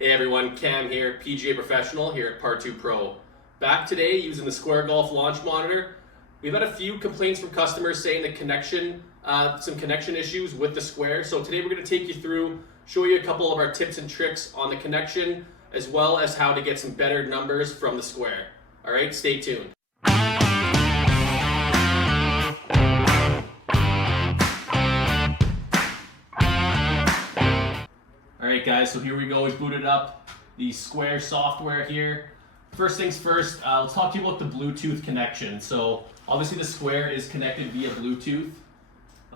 Hey everyone, Cam here, PGA Professional here at Par 2 Pro. Back today using the Square Golf Launch Monitor. We've had a few complaints from customers saying some connection issues with the Square. So today we're going to take you through, show you a couple of our tips and tricks on the connection, as well as how to get some better numbers from the Square. All right, stay tuned. Alright guys, so here we go. We booted up the Square software here. First things first, let's talk to you about the Bluetooth connection. So obviously the Square is connected via Bluetooth.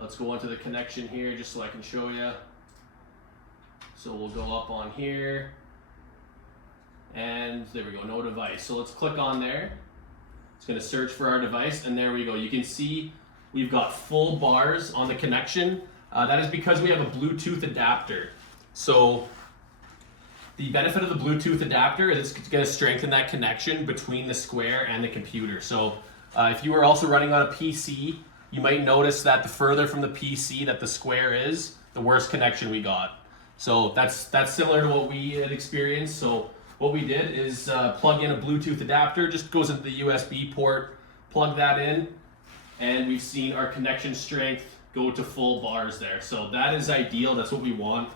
Let's go onto the connection here just so I can show you. So we'll go up on here. And there we go, no device. So let's click on there. It's going to search for our device, and there we go. You can see we've got full bars on the connection. That is because we have a Bluetooth adapter. So the benefit of the Bluetooth adapter is it's going to strengthen that connection between the Square and the computer. So if you are also running on a PC, you might notice that the further from the PC that the Square is, the worse connection we got. So that's similar to what we had experienced. So what we did is plug in a Bluetooth adapter, just goes into the USB port, plug that in, and we've seen our connection strength go to full bars there. So that is ideal, that's what we want.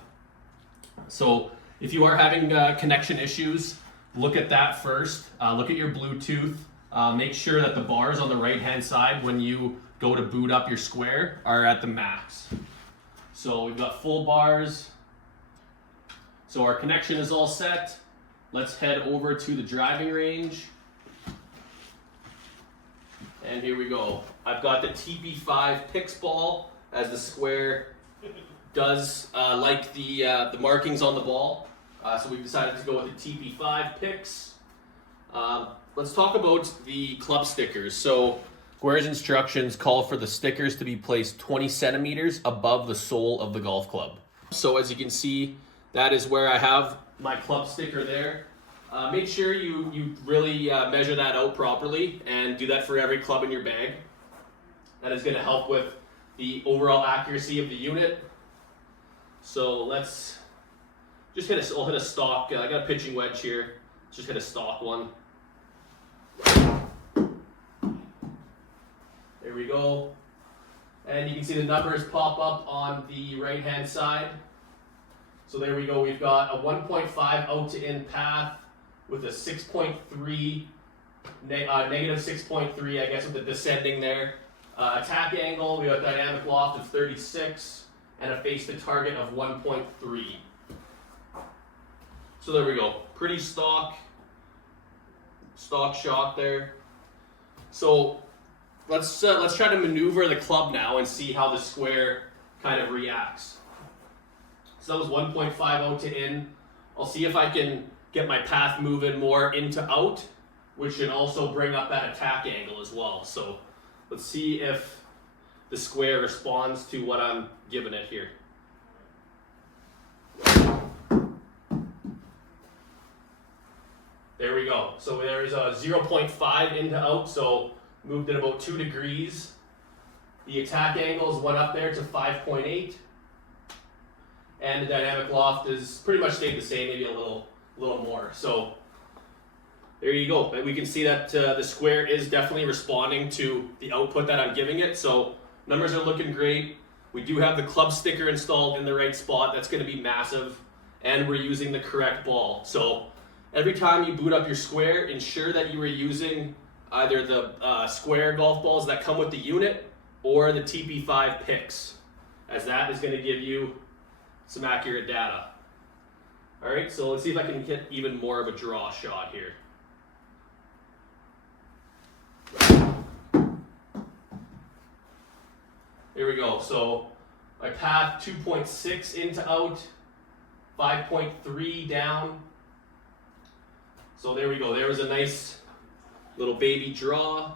So if you are having connection issues, look at that first. Look at your Bluetooth. Make sure that the bars on the right-hand side when you go to boot up your Square are at the max. So we've got full bars. So our connection is all set. Let's head over to the driving range. And here we go. I've got the TP5 Pix ball as the Square does like the markings on the ball. So we've decided to go with the TP5 Pix. Let's talk about the club stickers. So Square's instructions call for the stickers to be placed 20 centimeters above the sole of the golf club. So as you can see, that is where I have my club sticker there. Make sure you really measure that out properly and do that for every club in your bag. That is going to help with the overall accuracy of the unit. So let's just I'll hit a stock. I got a pitching wedge here. Let's just hit a stock one. There we go. And you can see the numbers pop up on the right hand side. So there we go. We've got a 1.5 out to in path with a 6.3, negative 6.3, I guess, with the descending there. Attack angle, we got dynamic loft of 36. And a face to target of 1.3. So there we go. Pretty stock shot there. So let's try to maneuver the club now and see how the Square kind of reacts. So that was 1.5 out to in. I'll see if I can get my path moving more into out, which should also bring up that attack angle as well. So let's see if the Square responds to what I'm giving it here. There we go. So there's a 0.5 into out, so moved it about 2 degrees. The attack angles went up there to 5.8. And the dynamic loft is pretty much stayed the same, maybe a little more. So there you go. And we can see that the Square is definitely responding to the output that I'm giving it. So numbers are looking great. We do have the club sticker installed in the right spot. That's going to be massive. And we're using the correct ball. So every time you boot up your Square, ensure that you are using either the Square golf balls that come with the unit or the TP5 Pix, as that is going to give you some accurate data. All right, so let's see if I can hit even more of a draw shot here. There we go. So my path 2.6 into out, 5.3 down. So there we go. There was a nice little baby draw.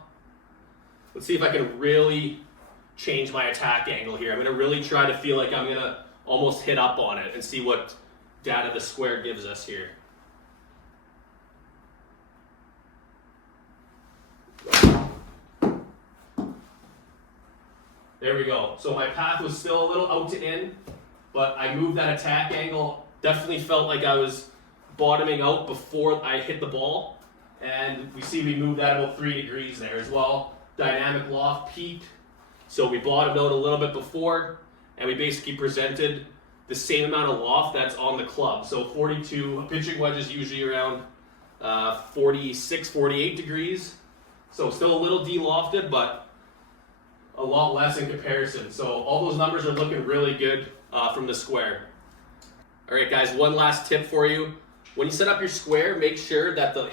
Let's see if I can really change my attack angle here. I'm going to really try to feel like I'm going to almost hit up on it and see what data the Square gives us here. There we go. So my path was still a little out to in, but I moved that attack angle. Definitely felt like I was bottoming out before I hit the ball. And we see we moved that about 3 degrees there as well. Dynamic loft peaked. So we bottomed out a little bit before, and we basically presented the same amount of loft that's on the club. So 42, a pitching wedge is usually around 46, 48 degrees. So still a little de-lofted, but a lot less in comparison. So all those numbers are looking really good from the square. All right, guys, one last tip for you. When you set up your square, make sure that the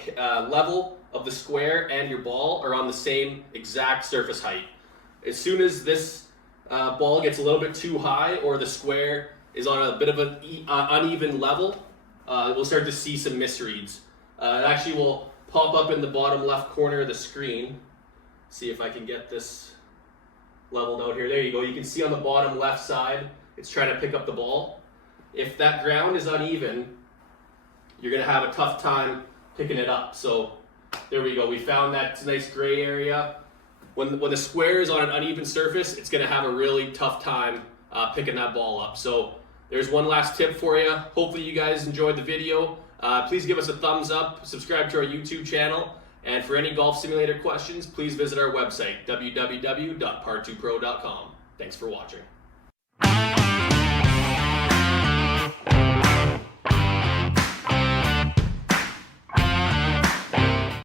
level of the square and your ball are on the same exact surface height. As soon as this ball gets a little bit too high or the square is on a bit of an uneven level, we'll start to see some misreads. It actually will pop up in the bottom left corner of the screen. See if I can get this leveled out here. There you go. You can see on the bottom left side, it's trying to pick up the ball. If that ground is uneven, you're going to have a tough time picking it up. So there we go. We found that nice gray area. When the square is on an uneven surface, it's going to have a really tough time picking that ball up. So there's one last tip for you. Hopefully you guys enjoyed the video. Please give us a thumbs up, subscribe to our YouTube channel, and for any golf simulator questions, please visit our website, www.par2pro.com. Thanks for watching.